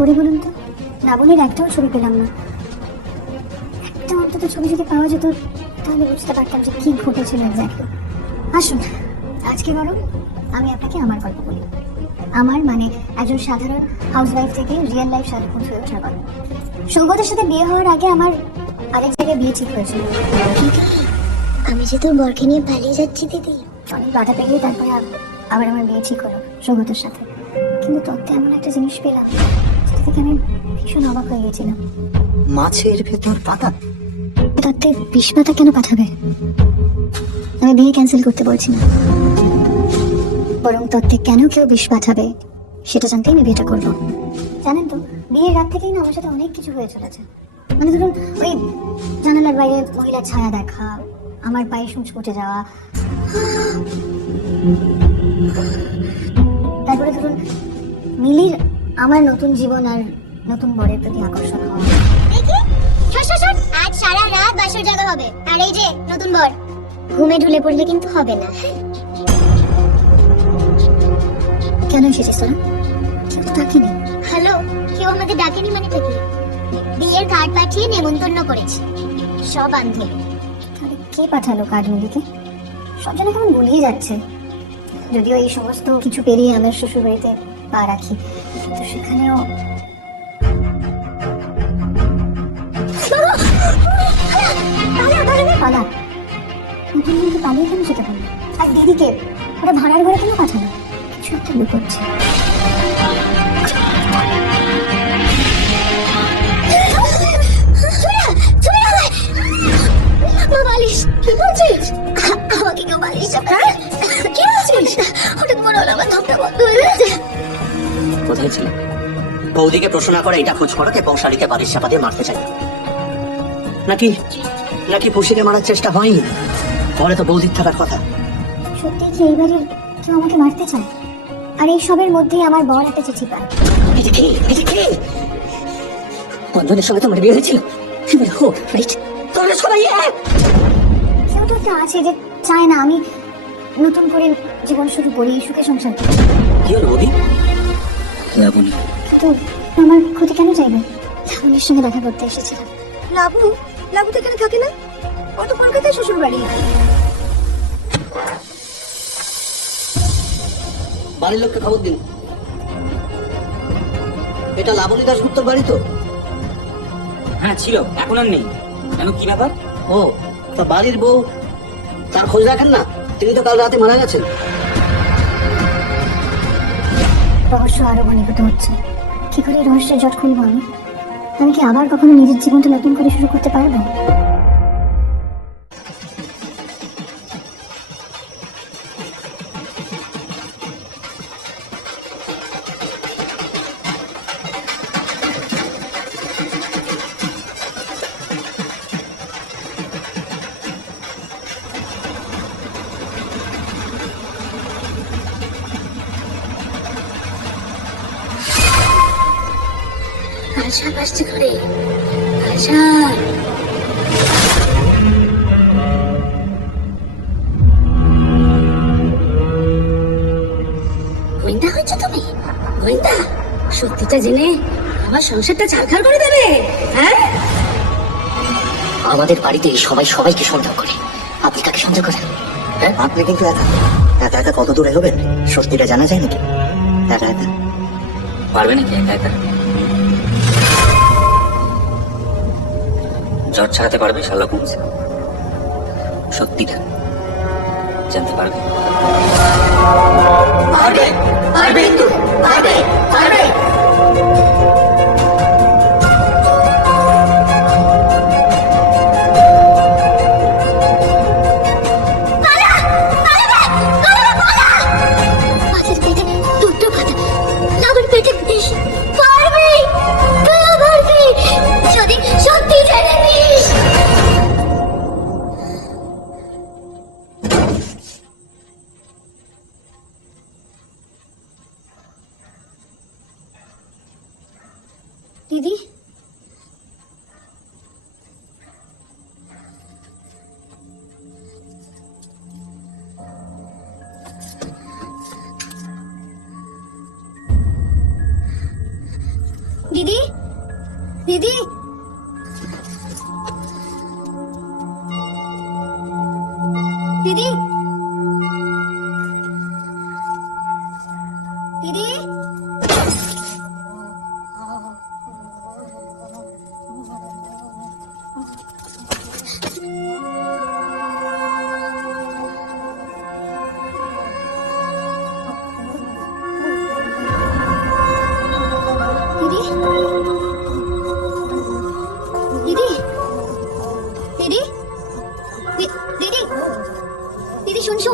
করে বলুন তো? লাবণীর একটাও ছবি পেলাম না। একটা অন্তত ছবি যদি পাওয়া যেত তাহলে বুঝতে পারতাম যে কি ঘটেছিল এক্স্যাক্টলি। আসুন আজকে বরং আমি আপনাকে আমার গল্প বলি। আমার মানে একজন সাধারণ হাউসওয়াইফ থেকে রিয়েল লাইফ সাধুপুত হয়ে ওঠার গল্প। সৌগতের সাথে বিয়ে হওয়ার আগে আমার আরেক জায়গায় বিয়ে ঠিক হয়েছিল। আমি যে তোর বরকে নিয়ে পালিয়ে যাচ্ছি দিদি। অনেক বাধা পেরিয়ে তারপরে আবার আমার বিয়ে ঠিক হলো সৌগতের সাথে। কিন্তু তত্ত্বে এমন একটা জিনিস পেলাম যেটা থেকে আমি ভীষণ অবাক হয়ে গেছিলাম। মাছের ভেতর পাতা? তত্ত্বে বিষ পাতা কেন পাঠাবে? আমি বিয়ে ক্যান্সেল করতে বলছি না, বরং তত্ত্বে কেন কেউ বিষ পাঠাবে সেটা জানতেই আমি বিয়েটা করবো। জানেন তো, বিয়ের রাত থেকেই না আমার সাথে অনেক কিছু হয়ে চলেছে। মানে ধরুন ওই জানালার বাইরে মহিলার ছায়া দেখা, আমার পায়ে সূচ উঠে যাওয়া, তারপরে ধরুন মিলির আমার নতুন জীবন আর নতুন বরের প্রতি আকর্ষণ হওয়া। আজ সারা রাত বাসর জাগা হবে। আর এই যে নতুন বর, ঘুমে ঢুলে পড়লে কিন্তু হবে না। কেন এসেছিস তোরা? কেউ তো ডাকেনি। হ্যালো, কেউ আমাকে ডাকেনি মানে কি? বিয়ের কার্ড পাঠিয়ে নেমন্তন্ন করেছে সব বান্ধবী। তাহলে কে পাঠালো কার্ড মিলিকে? সব জন্য কেমন গুলিয়ে যাচ্ছে। যদিও এই সমস্ত কিছু পেরিয়ে আমার শ্বশুর বাড়িতে পা রাখি, তো সেখানেও পালা নতুন দিদিকে পালিয়ে কেন যেতে পারলো? আর দিদিকে ওরা ভাড়ার ঘরে কেন পাঠালো? কিছু একটা লুকোচ্ছে। আমাকে কেউ বালিশ চাপায়? কি বলছিস? হঠাৎ মনে হলো আমার ধপটা বন্ধ হয়ে গেছে। কোথায় ছিল? বৌদিকে প্রশ্ন না করে এটা খোঁজ করাতে বংশালীকে বালিশ চাপা দিয়ে মারতে চাই নাকি? নাকি পুষিকে মারার চেষ্টা হয়নি? পরে তো বৌদির থাকার কথা। সত্যি কি এইবারে কেউ আমাকে মারতে চায়? আর এই সবের মধ্যেই আমার বর একটা চিঠি পায়। বন্ধনের সঙ্গে তোমার বিয়ে হয়েছিল? তোমরা সবাই এক। কেউ তো একটা আছে যে চায় না আমি নতুন করে জীবন শুরু করি, সুখে সংসার করি। কি হলো বৌদি? লাবণী কিন্তু আমার ক্ষতি কেন চাইবে? লাবণীর সঙ্গে দেখা করতে এসেছিলাম। লাবু তো এখানে থাকে না, ও তো কলকাতায় শ্বশুর বাড়ি। বাড়ির লোককে খবর দিন। এটা লাবণী দাশগুপ্তর বাড়ি তো? হ্যাঁ ছিল, এখন আর নেই। কেন, কি ব্যাপার? ও, তা বাড়ির বউ তার খোঁজ রাখেন না? তিনি তো কাল রাতে মারা গেছেন। রহস্য আরো ঘনীভূত হচ্ছে। কি করে এই রহস্যের জট খুলবো আমি? আমি কি আবার কখনো নিজের জীবনটা নতুন করে শুরু করতে পারবো? আশা আসছে ঘরে। আশা, গোয়েন্দা হয়েছে তুমি? গোয়েন্দা? সত্যিটা জেনে আমার সংসারটা ছারখার করে দেবে? হ্যাঁ, আমাদের বাড়িতে সবাই সবাইকে সন্দেহ করে। আপনি কাকে সন্দেহ করেন? হ্যাঁ, আপনি কিন্তু একা একা একা কত দূর এগোবেন সত্যিটা জানা যায় নাকি? একা একা পারবে নাকি একা একা? জ্বর ছাড়াতে পারবে শার্লক হোমস? সত্যিটা জানতে পারবে? পারবে, পারবে, পারবে, পারবে। মাছের পেটে দুটো কাটা, লাবণীর পেটে বিষ। পারবি, তুইও পারবি, যদি সত্যি জেনে নিস। দিদি, দিদি দিদি দিদি দিদি দিদি দিদি দিদি দিদি দিদি শুনছো?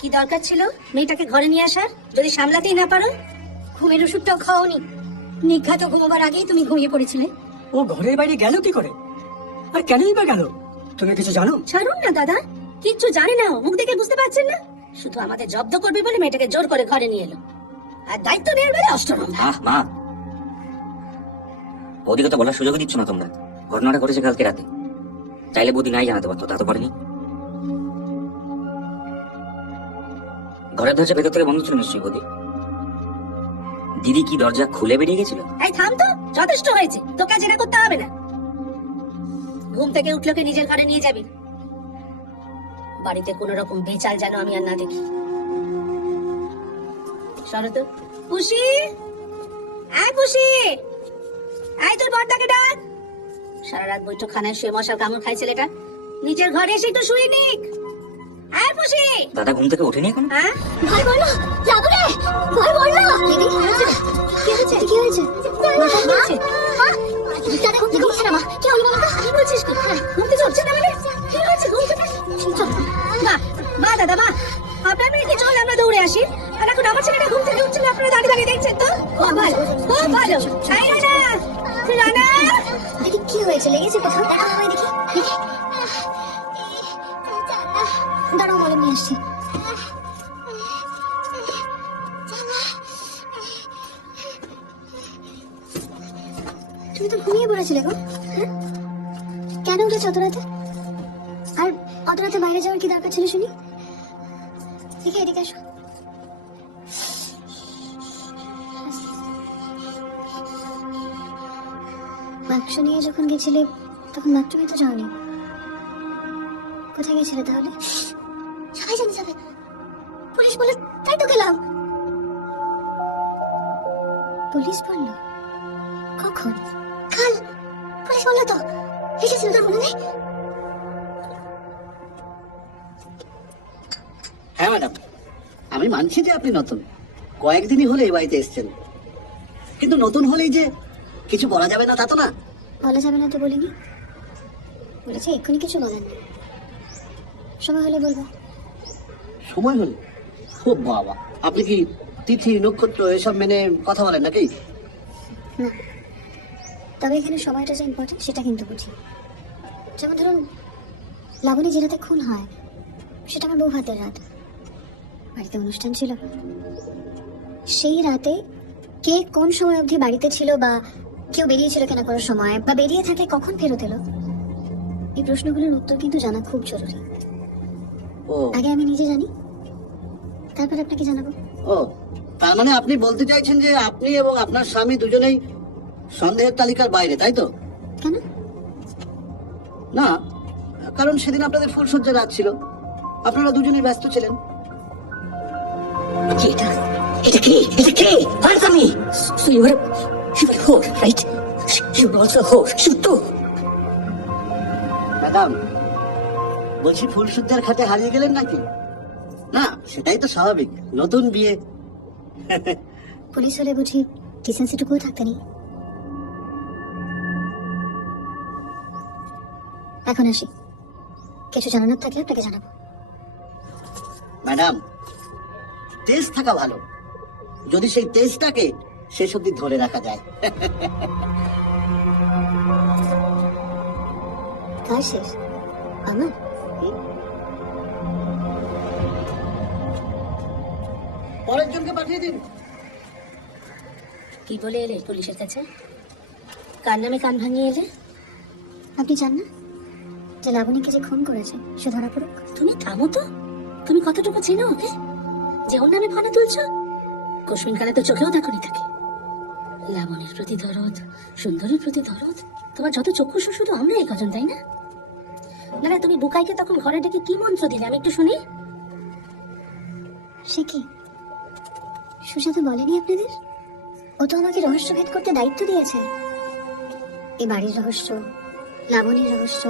কি দরকার ছিল মেয়েটাকে ঘরে নিয়ে আসার, যদি সামলাতেই না পারো? ঘুমের ওষুধটাও খাওনি, নিঘাত ঘুমাবার আগেই তুমি ঘুমিয়ে পড়েছিলে। ও ঘরের বাইরে গেল কি করে, আর কেনই বা গেল? তুমি কিছু জানো? ছাড়ুন না দাদা, কিচ্ছু জানে না, মুখ দেখে বুঝতে পারছেন না। শুধু আমাদের জব্দ করবে বলে মেয়েটাকে জোর করে ঘরে নিয়ে এলো, আর দায়িত্ব নেওয়ার বেলা অষ্টরম্ভা। মা, বৌদিকে তো বলার সুযোগই দিচ্ছ না তোমরা। ঘটনাটা ঘটেছে কালকে রাতে, চাইলে বৌদি নাই জানাতে পারতো, তা তো করেনি। ঘরের দরজা ভেতর থেকে বন্ধ ছিল নিশ্চয়ই বৌদি। দিদি কি দরজা খুলে বেরিয়ে গেছিল? এই থাম তো, যথেষ্ট হয়েছে, তোকে আর জেরা করতে হবে না। ঘুম থেকে উঠলোকে নিজের ঘরে নিয়ে যাবি। বাড়িতে কোন রকম বেচাল যেন আমি আর না দেখি। শরৎ, খুশি, আয় খুশি, আয় তোর বড়দাকে ডাক। সারা রাত বৈঠকখানায় শুয়ে মশার কামড় খায় ছেলেটা, নিজের ঘরে এসে একটু শুয়ে নিক। আয় খুশি। দাদা ঘুম থেকে ওঠেনি এখন? হ্যাঁ, ভয় বললো লাবু রে, ভয় বললো। দিদি কি হয়েছে? কি হয়েছে? মাথা ঘুরছে। দাদা ঘুম থেকে উঠছে না মা, কি হলো বলো তো? কি বলছিস কি? ঘুম থেকে উঠছে না মানে? কি হয়েছে ঘুম থেকে? বাহ দাদা বাহ, আপনার মেয়েকে চল আমরা দৌড়ে আসি। আর এখন আমার ছেলেটা ঘুম থেকে উঠছে না, আপনারা দাঁড়িয়ে দাঁড়িয়ে দেখছেন তো? খুব ভালো, খুব ভালো। এই রানা, রানা, দিদি কি হয়েছে? লেগেছে কোথাও? দাঁড়াও আমায় দেখি। দাঁড়াও, মলম নিয়ে আসছি। তুমি তো ঘুমিয়ে পড়েছিলে গো। হ্যাঁ? কেন উঠেছ অত রাতে? আর অত রাতে বাইরে যাওয়ার কি দরকার ছিল শুনি? দেখে এদিকে আসো। বাক্স নিয়ে যখন গেছিলে তখন বাথরুমে তো যাওনি, কোথায় গেছিলে তাহলে? সবাই জানে যাবে, পুলিশ বলে তাই তো গেলাম। পুলিশ বললো? কখন? কাল পুলিশ বললো তো, এসেছিল তোর মনে নেই? হ্যাঁ ম্যাডাম, আমি মানছি যে আপনি নতুন, কয়েকদিনই হলে এই বাড়িতে এসেছেন, কিন্তু নতুন হলেই যে কিছু বলা যাবে না তা তো না। বলা যাবে না তো বলিনি, বলেছে এক্ষুনি কিছু বলার নেই, সময় হলে বলবো। সময় হলে? ও বাবা, আপনি কি তিথি নক্ষত্র এসব মেনে কথা বলেন নাকি? না, তবে এখানে সময়টা যে ইম্পর্টেন্ট সেটা কিন্তু বুঝি। যেমন ধরুন লাবণী যে রাতে খুন হয় সেটা আমার বউ হাতের রাত, বাড়িতে অনুষ্ঠান ছিল। সেই রাতে কে কোন সময় অবধি বাড়িতে ছিল, বা কেউ বেরিয়েছিল কেনা করার সময়, বা বেরিয়ে থাকলে কখন ফেরত এলো, এই প্রশ্নগুলোর উত্তর কিন্তু জানা খুব জরুরি। ও আগে আমি নিজে জানি, তারপর আপনাকে জানাবো। ও, তার মানে আপনি বলতে চাইছেন যে আপনি এবং আপনার স্বামী দুজনেই সন্দেহের তালিকার বাইরে, তাই তো? কেন? না, কারণ সেদিন আপনাদের ফুলসজ্জা রাত ছিল, আপনারা দুজনেই ব্যস্ত ছিলেন। কি এটা? এটা কি? এটা কি? Answer me! So you were a whore, right? You were also a whore. You too. Madam, বলছি ফুলসজ্জার খাটে হারিয়ে গেলেন নাকি? না, সেটাই তো স্বাভাবিক, নতুন বিয়ে। পুলিশ হলে বুঝি ডিসেন্সিটুকুও থাকতে নেই। এখন আসি, কিছু জানানোর থাকলে আপনাকে জানাবো। ম্যাডাম, তেজ থাকা ভালো, যদি সেই তেজটাকে শেষ অব্দি ধরে রাখা যায়। কার শেষ? আমার? পরের জনকে পাঠিয়ে দিন। কি বলে এলে পুলিশের কাছে? কার নামে কান ভাঙিয়ে এলে? আপনি জান না যে লাবণীকে যে খুন করেছে সে ধরা পড়ুক? তুমি থামো তো। তুমি কতটুকু চেনো ওকে যে ওর নামে ফানা তুলছো? কশ্মিন কালে তো চোখেও দেখনি থাকে। লাবণীর প্রতি দরদ, সুন্দরীর প্রতি দরদ, তোমার যত চক্ষু শুধু আমরা এই কজন, তাই না? না না, তুমি বুকাইকে তখন ঘরে ডেকে কি মন্ত্র দিলে আমি একটু শুনি। সে কি সুজাতা বলেনি আপনাদের? ও তো আমাকে রহস্য ভেদ করতে দায়িত্ব দিয়েছে। এই বাড়ির রহস্য, লাবণীর রহস্য।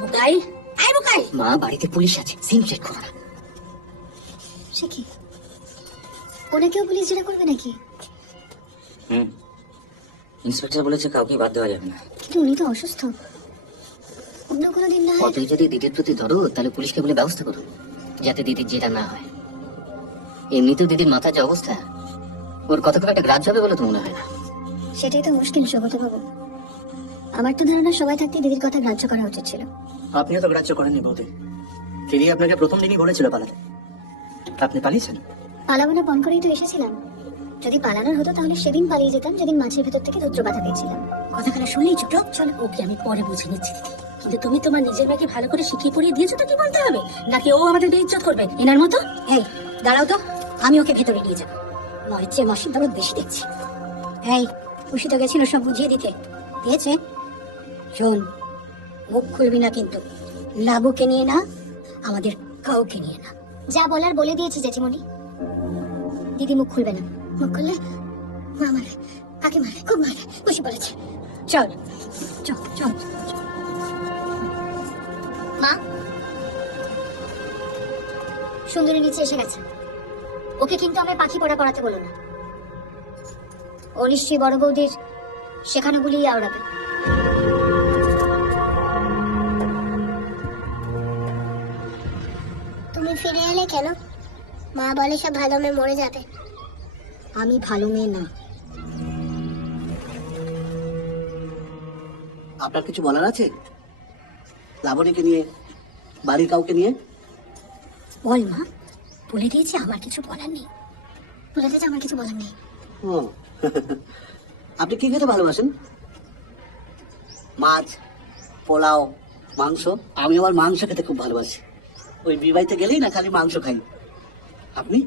বুকাই, আয় বুকাই। মা, বাড়িতে পুলিশ আছে, সিন চেক করো না। সে কি ওনাকেও পুলিশ জেরা করবে নাকি? ইন্সপেক্টর বলেছে কাউকে বাদ দেওয়া যাবে না। কিন্তু উনি তো অসুস্থ, অন্য কোনো দিন না হয়। তুই যদি দিদির প্রতি ধরো তাহলে পুলিশকে বলে ব্যবস্থা করো যাতে দিদির যেটা না হয়। এমনিতেও দিদির মাথার যে অবস্থা, ওর কত একটা গ্রাহ্য হবে বলে তো মনে হয় না। সেটাই তো মুশকিল সৌগত বাবু। আমার তো ধারণা সবাই থাকতে দিদির কথা গ্রাহ্য করা উচিত ছিল। আপনিও তো গ্রাহ্য করেননি বৌদি। দিদি আপনাকে প্রথম দিনই বলেছিল পালাতে, আপনি পালিয়েছেন। পালাবো না পণ করেই তো এসেছিলাম। যদি পালানোর হতো তাহলে সেদিন পালিয়ে যেতাম যেদিন মাছের ভেতর থেকে রুদ্র বাধা পেয়েছিলাম। কথাখানা শুনলেই ছোট। চল, ওকে আমি পরে বুঝে নিচ্ছি দিদি। কিন্তু তুমি তোমার নিজের মেয়েকে ভালো করে শিখিয়ে পড়িয়ে দিয়েছো তো কি বলতে হবে, নাকি ও আমাদের বেইজ্জত করবে এনার মতো? এই দাঁড়াও তো, আমি ওকে ভেতরে নিয়ে যাবো। মায়ের চেয়ে মাসির দরদ বেশি দেখছি। এই খুশি তো গেছিল সব বুঝিয়ে দিতে, দিয়েছে? শোন, মুখ খুলবি না কিন্তু। লাবুকে নিয়ে না, আমাদের কাউকে নিয়ে না। যা বলার বলে দিয়েছি জেঠিমণি। দিদি মুখ খুলবে না। মুখ খুললে মা মারবে, কাকে মারবে, খুব মারবে, খুশি বলেছে। চল চল চল। মা, সুন্দরী নিচে এসে গেছে। ওকে কিন্তু আমার পাখি পড়া পড়াতে বলো না। ও নিশ্চয়ই বড় বৌদির শেখানোগুলি আওড়াবে। তুমি ফিরে এলে কেন? মা বলে সব ভালো মেয়ে মরে যাবে। আমি ভালো মেয়ে না। আপনার কিছু বলার আছে লাবণীকে নিয়ে, বাড়ির কাউকে নিয়ে? বল মা, বলে দিয়েছি আমার কিছু বলার নেই। বলে দিয়েছে আমার কিছু বলার নেই। ও, আপনি কি খেতে ভালোবাসেন? মাছ, পোলাও, মাংস? আমি আবার মাংস খেতে খুব ভালোবাসি। ওই বিবাহিতে গেলেই না খালি মাংস খাই। আপনি?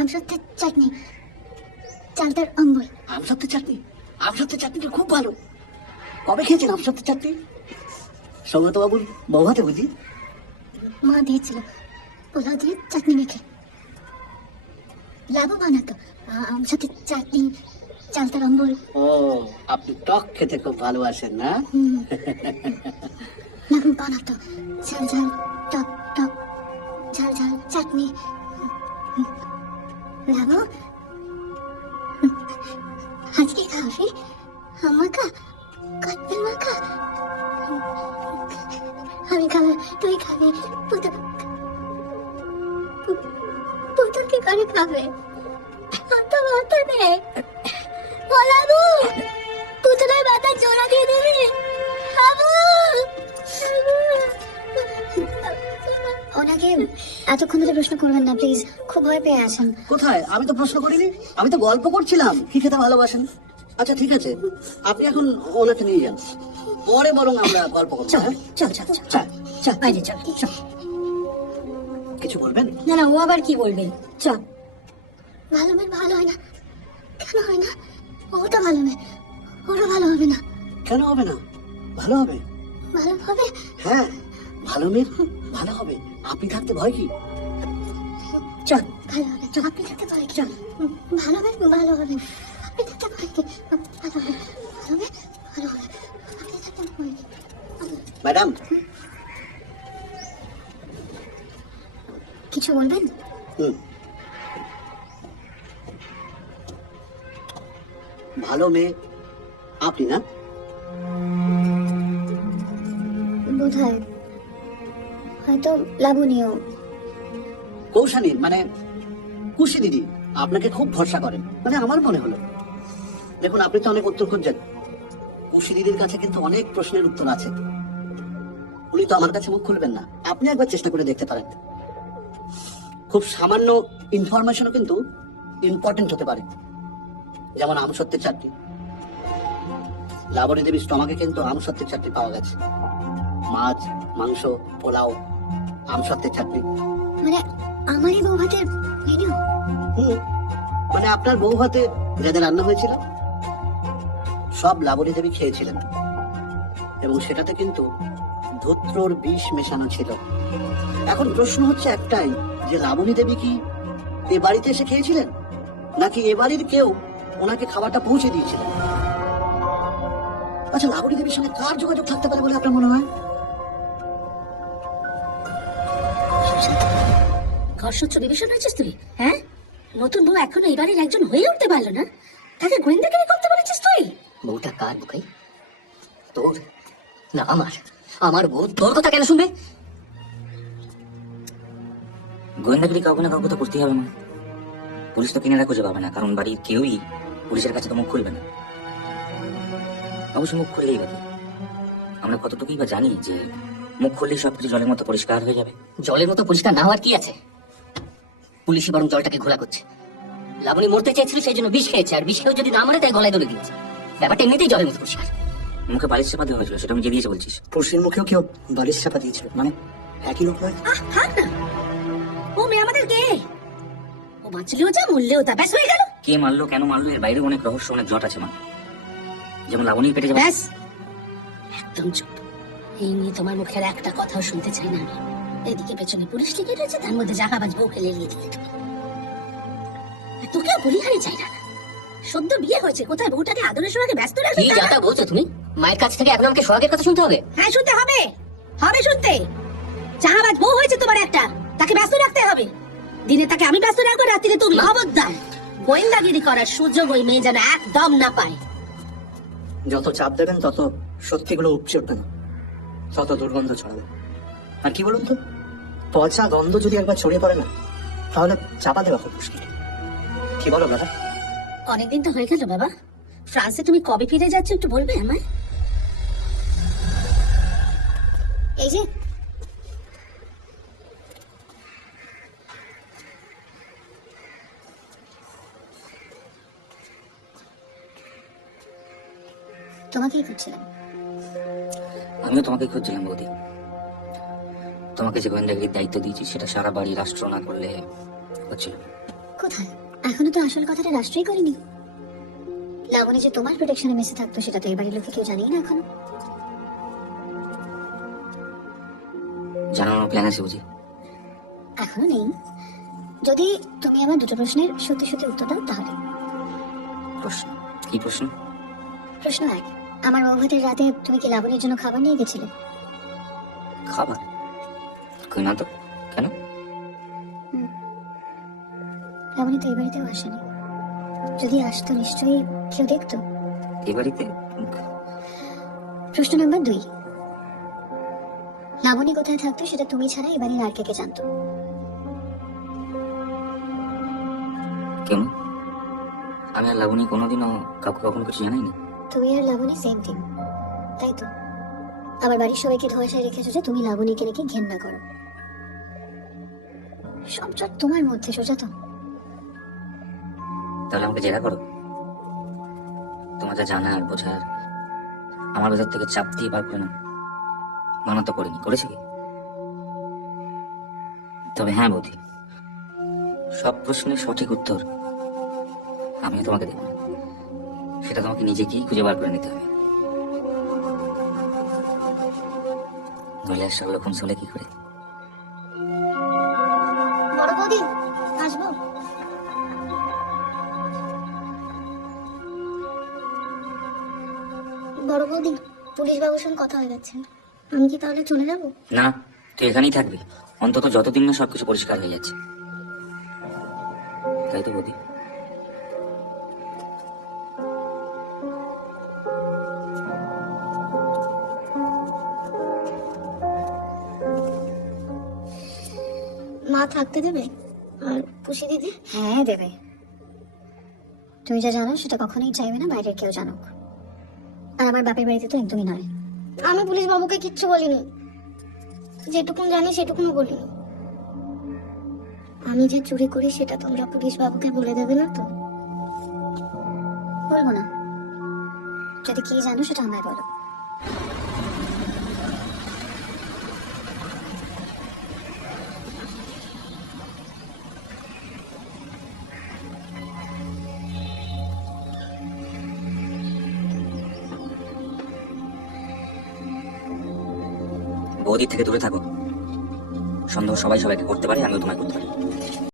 আমসত্ত্বের চাটনি, চালতার অম্বল। আমসত্ত্বের চাটনি? আমসত্ত্বের চাটনিটা খুব ভালো। কবে খেয়েছেন আমসত্ত্বের চাটনি? সৌগত বাবুর বউ হাতে বুঝি? মা দিয়েছিল পোলাও দিয়ে চাটনি মেখে। লাবু বানাতো আমসত্ত্বের চাটনি, চালতার অম্বল। ও, আপনি টক খেতে খুব ভালোবাসেন না? লাবু বানাতো ঝাল ঝাল টক টক ঝাল ঝাল চাটনি। লাবু, আজকে খাবি আমাকা কাটবেন মাখা? আমি খাবো, তুই খাবি, পুতুল কি করে খাবে? তো মাথা নেই। ও লাবু, পুতুলের মাথা জোড়া দিয়ে দিবি? বাবু, ওনাকে এতক্ষণ ধরে প্রশ্ন করবেন না প্লিজ, খুব ভয় পেয়ে আছেন। কোথায়? আমি তো প্রশ্ন করিনি, আমি তো গল্প করছিলাম কি খেতে ভালোবাসেন। আচ্ছা ঠিক আছে, আপনি এখন ওনাকে নিয়ে যান, পরে বরং আমরা গল্প করবো। চল হ্যাঁ? চল চল চল হ্যাঁ। চল বাইরে চল চল। কিছু বলবেন? না না, ও আবার কি বলবে? চল। ভালো মেয়ে ভালো হয় না কেন? হয় না? ওটা ভালো মেয়ে, ওরা ভালো হবে না। কেন হবে না? ভালো হবে। ভালো হবে? হ্যাঁ, ভালো মেয়ে ভালো হবে। আপনি থাকতে ভয় কি? চল ভালো হবে। আপনি থাকতে পারে কি? ভালো হবে, ভালো হবে। আপনি থাকতে পারে কি? ভালো হবে, ভালো হবে, ভালো ম্যাডাম, কিছু বলবেন? ভালো মেয়ে আপনি না? বোধহয়, হয়তো লাবণীয়। কৌশানী মানে কুশি দিদি আপনাকে খুব ভরসা করেন, মানে আমার মনে হলো। দেখুন, আপনি তো অনেক উত্তর খুঁজছেন, কুশি দিদির কাছে কিন্তু অনেক প্রশ্নের উত্তর আছে। উনি তো আমার কাছে মুখ খুলবেন না, আপনি একবার চেষ্টা করে দেখতে পারেন। খুব সামান্য ইনফরমেশনও কিন্তু ইম্পর্টেন্ট হতে পারে। যেমন আমসত্ত্বের চারটি, লাবণী দেবীর স্টমাকে কিন্তু আমসত্ত্বের চারটি পাওয়া গেছে। মাছ, মাংস, পোলাও, আমসত্ত্বের চাটনি। মানে আমারই বউ ভাতের মেনু? মানে আপনার বউ হাতে যা যা রান্না হয়েছিল সব লাবণী দেবী খেয়েছিলেন, এবং সেটাতে কিন্তু ধূত্রর বিষ মেশানো ছিল। এখন প্রশ্ন হচ্ছে একটাই, যে লাবণী দেবী কি এ বাড়িতে এসে খেয়েছিলেন, নাকি এ বাড়ির কেউ ওনাকে খাবারটা পৌঁছে দিয়েছিলেন? আচ্ছা, লাবণী দেবীর সঙ্গে কার যোগাযোগ থাকতে পারে বলে আপনার মনে হয়? ঘরসূত্র বিভীষণ হয়েছিস তুই, হ্যাঁ? নতুন বউ এখনো এই বাড়ির একজন হয়ে উঠতে পারলো না, তাকে গোয়েন্দাগিরি করতে পারছিস তুই? বউটা কার বুকাই? তোর না আমার? আমার বউ তোর কথা কেন শুনবে? গোয়েন্দাগিরি কাউকে না কাউকে তো করতেই হবে। মা, পুলিশ তো কিনারা খুঁজে পাবে না, কারণ বাড়ির কেউই পুলিশের কাছে তো মুখ খুলবে না। অবশ্য মুখ খুললেই বাকি আমরা কতটুকুই বা জানি যে মুখ খুললেই সবকিছু জলের মতো পরিষ্কার হয়ে যাবে? জলের মতো পরিষ্কার না হওয়ার কি আছে? পুলিশই বরং জলটাকে ঘোলা করছে। লাবণী মরতে চেয়েছিল, সেই জন্য বিষ খেয়েছে, আর বিষ খেয়েও যদি না মরে তাই গলায় দড়ি দিয়েছে। ব্যাপারটা এমনিতেই জলের মতো পরিষ্কার। মুখে বালিশ চাপা দেওয়া হয়েছিল, সেটা আমি যে দিয়েছে বলছিস? পড়শির মুখেও কেউ বালিশ চাপা দিয়েছিল, মানে একই লোক নয়? থাক না, ও মেয়ে আমাদের কে? ও বাঁচলেও যা, মরলেও তা, ব্যাস হয়ে গেল। কে মারলো, কেন মারলো, এর বাইরে অনেক রহস্য, অনেক জট আছে। মা, যেমন লাবণীর পেটে যাবে। ব্যাস, একদম চুপ। এই নিয়ে তোমার মুখের একটা কথাও শুনতে চাই না আমি। এদিকে পেছনে পুলিশ লেগে রয়েছে, তার মধ্যে জাহাবাজ বউকে লেলিয়ে দিলে তুমি। আর তোকেও বলিহারি চাই না। সদ্য বিয়ে হয়েছে, কোথায় বউটাকে আদরের সঙ্গে ব্যস্ত রাখবে? কি যাতা বলছো তুমি? মায়ের কাছ থেকে এখন আমাকে সোহাগের কথা শুনতে হবে? হ্যাঁ, শুনতে হবে, হবে শুনতে। জাহাবাজ বউ হয়েছে তোমার একটা, তাকে ব্যস্ত রাখতে হবে। দিনে তাকে আমি ব্যস্ত রাখবো, রাত্রিরে তুমি। খবরদার, গোয়েন্দাগিরি করার সুযোগ ওই মেয়ে যেন একদম না পায়। যত চাপ দেবেন তত সত্যিগুলো উপচে উঠবে না, তত দুর্গন্ধ ছড়াবে। আর কি বলুন তো, পচা গন্ধ যদি একবার ছড়িয়ে পড়ে না, তাহলে চাপা দেওয়া খুব মুশকিল। কি বলো দাদা? অনেকদিন তো হয়ে গেল বাবা। ফ্রান্সে তুমি কবে ফিরে যাচ্ছ একটু বলবে আমায়? এই যে তোমাকেই খুঁজছিলাম। আমিও তোমাকে খুঁজছিলাম বৌদি। তোমাকে যে গোয়েন্দাগিরির দায়িত্ব দিয়েছি সেটা সারা বাড়ি রাষ্ট্র না করলে হচ্ছিল। কোথায়? এখনো তো আসল কথাটা রাষ্ট্রই করিনি। লাবণী যে তোমার প্রোটেকশনে মেসে থাকতো সেটা তো এই বাড়ির লোকে কেউ জানেই না এখনো। জানানোর প্ল্যান আছে বুঝি? এখনো নেই। যদি তুমি আমার দুটো প্রশ্নের সত্যি সত্যি উত্তর দাও তাহলে। প্রশ্ন? কি প্রশ্ন? প্রশ্ন এক, আমার বৌভাতের রাতে তুমি কি লাবণীর জন্য খাবার নিয়ে গেছিলে? খাবার? কই না তো, কেন? লাবণী তো এই বাড়িতেও আসেনি। যদি আসতো নিশ্চয়ই কেউ দেখতো। এই বাড়িতে? প্রশ্ন নাম্বার 2, লাবণী কোথায় থাকতো সেটা তুমি ছাড়া এই বাড়ির আর কে জানতো? কেন? আমি আর লাবণী কোনোদিনও কাউকে কখনো কিছু জানাইনি। তুমি আর লাবণী সেম টিম, তাই তো? আবার বাড়ির সবাইকে ধোয়াশায় রেখেছো যে তুমি লাবণীকে নাকি ঘেন্না করো। সব জট তোমার মধ্যে, সোজা তো। তাহলে আমাকে জেরা করো। তোমার যা জানার বোঝার আমার ভেতর থেকে চাপ দিয়ে বার করে না। মানা তো করিনি, করেছি কি? তবে হ্যাঁ বৌদি, সব প্রশ্নের সঠিক উত্তর আমি তোমাকে দেব না, সেটা তোমাকে নিজেকেই খুঁজে বার করে নিতে হবে। নইলে সব রকম চলে কি করে? বড় বৌদি, আসবো? বড় বৌদি, পুলিশ বাবুর সঙ্গে কথা হয়ে গেছে। আমি কি তাহলে চলে যাব? না, তুই এখানেই থাকবি, অন্তত যতদিন না সবকিছু পরিষ্কার হয়ে যাচ্ছে। তাই তো বৌদি? মা থাকতে দেবে? আর খুশি দিদি? হ্যাঁ দেবে। তুমি যা জানো সেটা কখনোই চাইবে না বাইরের কেউ জানুক। আর আমার বাপের বাড়িতে তো একদমই নয়। আমি পুলিশ বাবুকে কিচ্ছু বলিনি, যেটুকুন জানি সেটুকুনও বলিনি। আমি যে চুরি করি সেটা তোমরা পুলিশ বাবুকে বলে দেবে না তো? বলবো না। যদি কি জানো সেটা আমায় বলো। বৌদির থেকে দূরে থাকো। সন্দেহ সবাই সবাইকে করতে পারে, আমিও তোমায় করতে পারি।